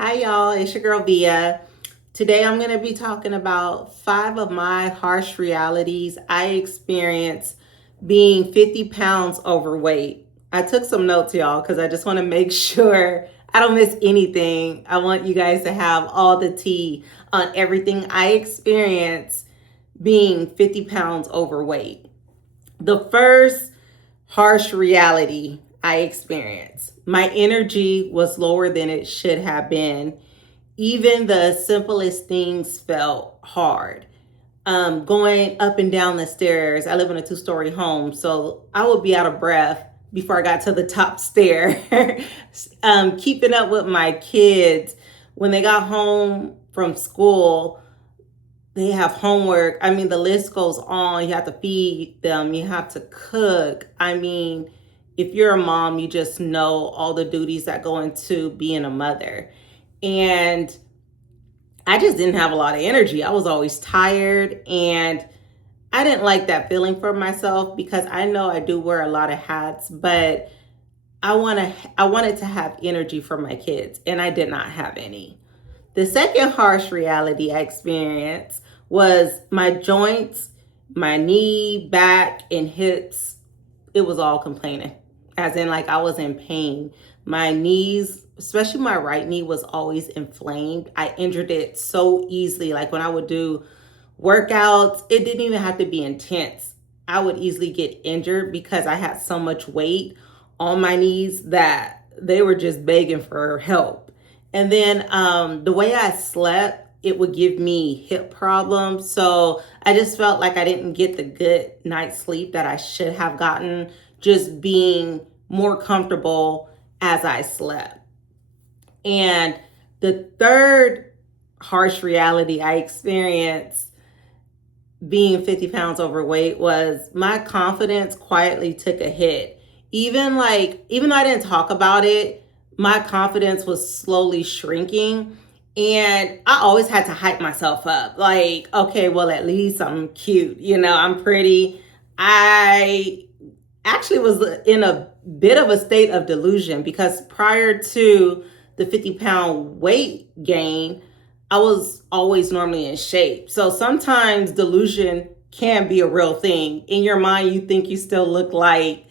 Hi, y'all. It's your girl, Via. Today, I'm going to be talking about 5 of my harsh realities I experienced being 50 pounds overweight. I took some notes, y'all, because I just want to make sure I don't miss anything. I want you guys to have all the tea on everything I experienced being 50 pounds overweight. The first harsh reality I experienced, my energy was lower than it should have been. Even the simplest things felt hard. Going up and down the stairs, I live in a 2-story home, so I would be out of breath before I got to the top stair. Keeping up with my kids when they got home from school, they have homework. I mean, the list goes on. You have to feed them, you have to cook. I mean, if you're a mom, you just know all the duties that go into being a mother. And I just didn't have a lot of energy. I was always tired, and I didn't like that feeling for myself because I know I do wear a lot of hats, but I wanted to have energy for my kids, and I did not have any. The second harsh reality I experienced was my joints, my knee, back, and hips. It was all complaining, as in, like, I was in pain. My knees, especially my right knee, was always inflamed. I injured it so easily. Like when I would do workouts, it didn't even have to be intense. I would easily get injured because I had so much weight on my knees that they were just begging for help. And then the way I slept, it would give me hip problems. So I just felt like I didn't get the good night's sleep that I should have gotten, just being more comfortable as I slept. And the third harsh reality I experienced being 50 pounds overweight was my confidence quietly took a hit. Even though I didn't talk about it, my confidence was slowly shrinking. And I always had to hype myself up. Like, okay, well, at least I'm cute. I'm pretty. I actually was in a bit of a state of delusion because prior to the 50-pound weight gain, I was always normally in shape. So sometimes delusion can be a real thing. In your mind, you think you still look like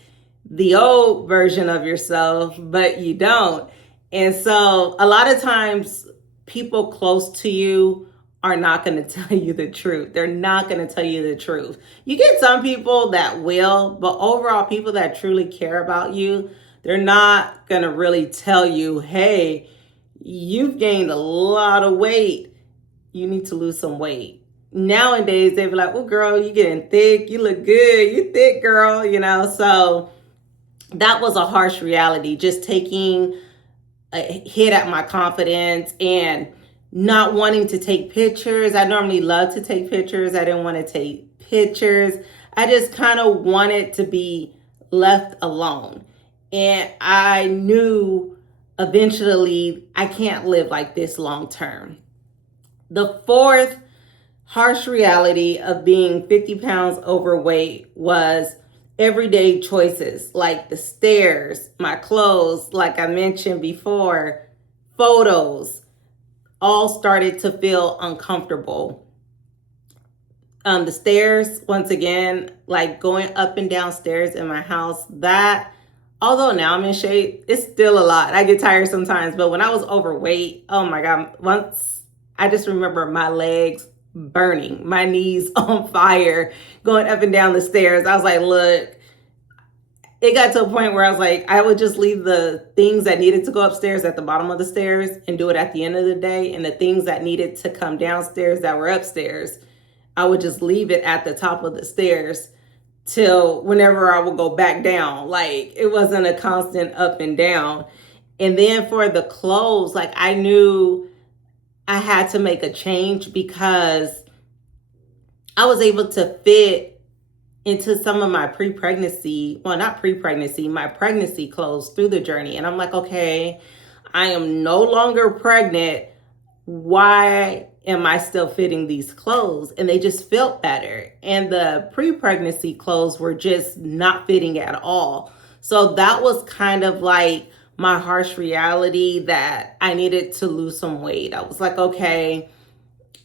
the old version of yourself, but you don't. And so a lot of times, people close to you are not going to tell you the truth. They're not going to tell you the truth. You get some people that will, but overall, people that truly care about you, they're not going to really tell you, hey, you've gained a lot of weight. You need to lose some weight. Nowadays, they be like, oh, girl, you getting thick. You look good. You thick, girl. So that was a harsh reality, just taking a hit at my confidence and not wanting to take pictures. I normally love to take pictures. I didn't want to take pictures. I just kind of wanted to be left alone. And I knew eventually I can't live like this long term. The fourth harsh reality of being 50 pounds overweight was everyday choices like the stairs, my clothes, like I mentioned before, photos, all started to feel uncomfortable. The stairs, once again, like going up and down stairs in my house, that although now I'm in shape, it's still a lot. I get tired sometimes, but when I was overweight, oh my God, once I just remember my legs burning, my knees on fire, going up and down the stairs. I was like, look, it got to a point where I was like, I would just leave the things that needed to go upstairs at the bottom of the stairs and do it at the end of the day. And the things that needed to come downstairs that were upstairs, I would just leave it at the top of the stairs till whenever I would go back down. Like it wasn't a constant up and down. And then for the clothes, like I knew I had to make a change because I was able to fit into some of my pre-pregnancy, well, not pre-pregnancy, my pregnancy clothes through the journey. And I'm like, okay, I am no longer pregnant. Why am I still fitting these clothes? And they just felt better. And the pre-pregnancy clothes were just not fitting at all. So that was kind of like my harsh reality that I needed to lose some weight. I was like, okay,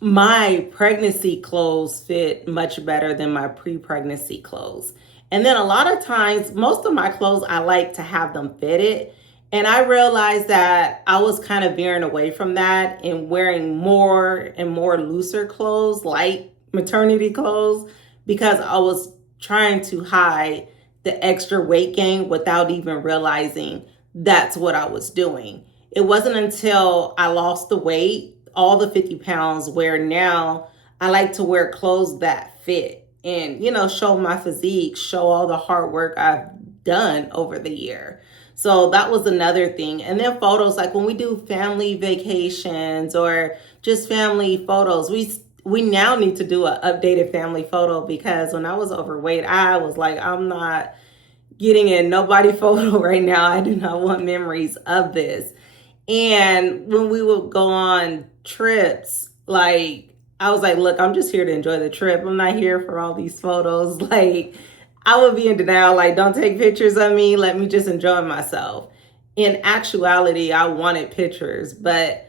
my pregnancy clothes fit much better than my pre-pregnancy clothes. And then a lot of times, most of my clothes, I like to have them fitted. And I realized that I was kind of veering away from that and wearing more and more looser clothes, like maternity clothes, because I was trying to hide the extra weight gain without even realizing that's what I was doing. It wasn't until I lost the weight, all the 50 pounds, where now I like to wear clothes that fit and, show my physique, show all the hard work I've done over the year. So that was another thing. And then photos, like when we do family vacations or just family photos, we now need to do an updated family photo, because when I was overweight, I was like, I'm not getting in nobody photo right now. I do not want memories of this. And when we would go on trips, like, I was like, look, I'm just here to enjoy the trip. I'm not here for all these photos. Like, I would be in denial, like, don't take pictures of me. Let me just enjoy myself. In actuality, I wanted pictures, but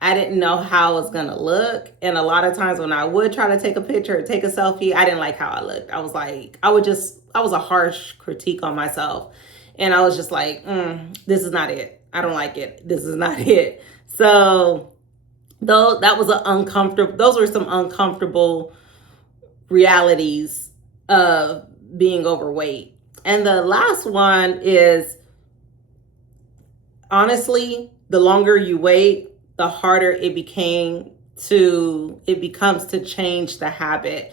I didn't know how it was going to look. And a lot of times when I would try to take a picture or take a selfie, I didn't like how I looked. I was like, I was a harsh critique on myself. And I was just like, this is not it. I don't like it. This is not it. So though that was those were some uncomfortable realities of being overweight. And the last one is, honestly, the longer you wait, the harder it becomes to change the habit.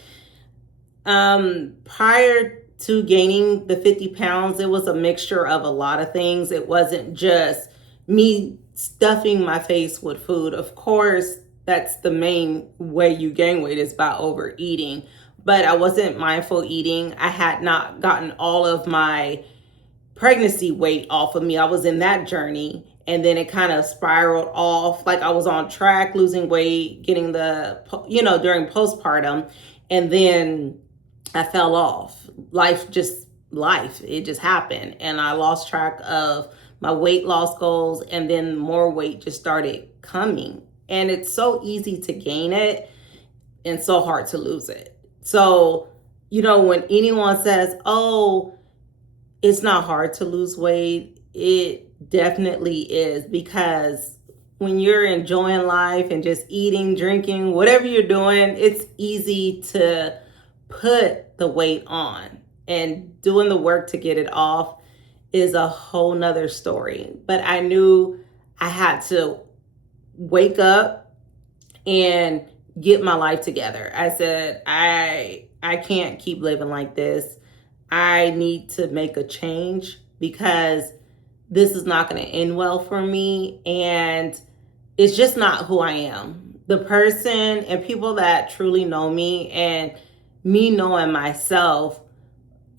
Prior to gaining the 50 pounds, it was a mixture of a lot of things. It wasn't just me stuffing my face with food. Of course, that's the main way you gain weight, is by overeating. But I wasn't mindful eating. I had not gotten all of my pregnancy weight off of me. I was in that journey. And then it kind of spiraled off. Like, I was on track, losing weight, getting during postpartum. And then I fell off. Life, it just happened. And I lost track of my weight loss goals. And then more weight just started coming. And it's so easy to gain it and so hard to lose it. So, when anyone says, oh, it's not hard to lose weight, it definitely is, because when you're enjoying life and just eating, drinking, whatever you're doing, it's easy to put the weight on, and doing the work to get it off is a whole nother story. But I knew I had to wake up and get my life together. I said, I can't keep living like this. I need to make a change, because this is not going to end well for me. And it's just not who I am. The person and people that truly know me and me knowing myself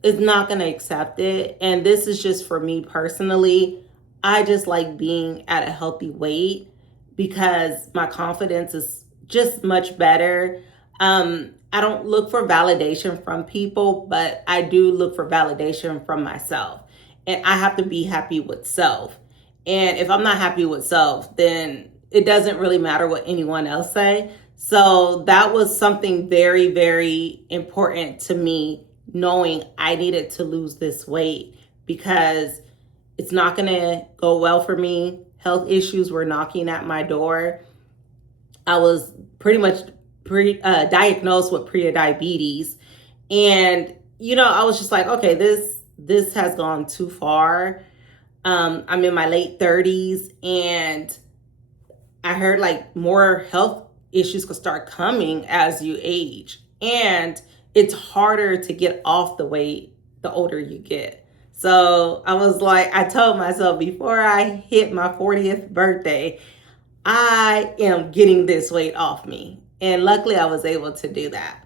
is not going to accept it. And this is just for me personally. I just like being at a healthy weight, because my confidence is just much better. I don't look for validation from people, but I do look for validation from myself. And I have to be happy with self. And if I'm not happy with self, then it doesn't really matter what anyone else say. So that was something very, very important to me, knowing I needed to lose this weight, because it's not going to go well for me. Health issues were knocking at my door. I was pretty much diagnosed with pre-diabetes. And, I was just like, okay, this has gone too far. I'm in my late 30s, and I heard like more health issues could start coming as you age. And it's harder to get off the weight the older you get. So I was like, I told myself before I hit my 40th birthday, I am getting this weight off me. And luckily I was able to do that.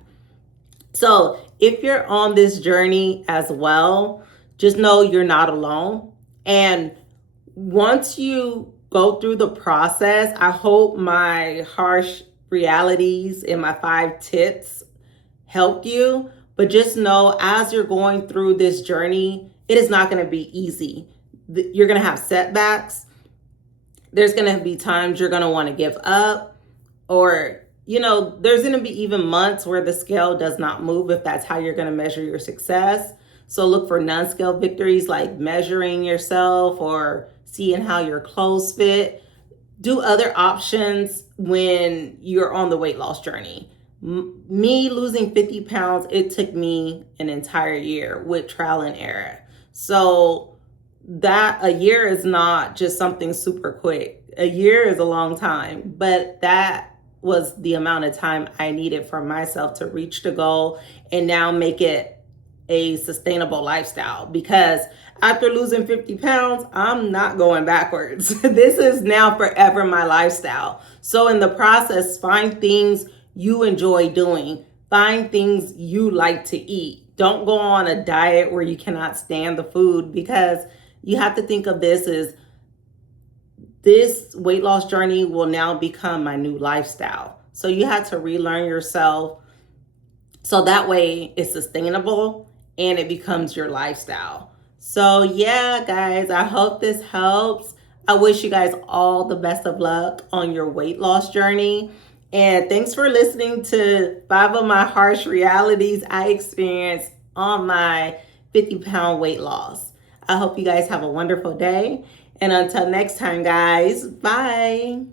So if you're on this journey as well, just know you're not alone. And once you go through the process, I hope my harsh realities and my 5 tips helped you. But just know, as you're going through this journey, it is not going to be easy. you're going to have setbacks. There's going to be times you're going to want to give up, or, there's going to be even months where the scale does not move if that's how you're going to measure your success. So look for non-scale victories like measuring yourself or seeing how your clothes fit. Do other options when you're on the weight loss journey. Me losing 50 pounds, it took me an entire year with trial and error. So that a year is not just something super quick. A year is a long time, but that was the amount of time I needed for myself to reach the goal and now make it a sustainable lifestyle. Because after losing 50 pounds, I'm not going backwards. This is now forever my lifestyle. So in the process, find things you enjoy doing. Find things you like to eat. Don't go on a diet where you cannot stand the food, because you have to think of this as this weight loss journey will now become my new lifestyle. So you have to relearn yourself so that way it's sustainable and it becomes your lifestyle. So yeah, guys, I hope this helps. I wish you guys all the best of luck on your weight loss journey. And thanks for listening to 5 of my harsh realities I experienced on my 50-pound weight loss. I hope you guys have a wonderful day. And until next time, guys, bye.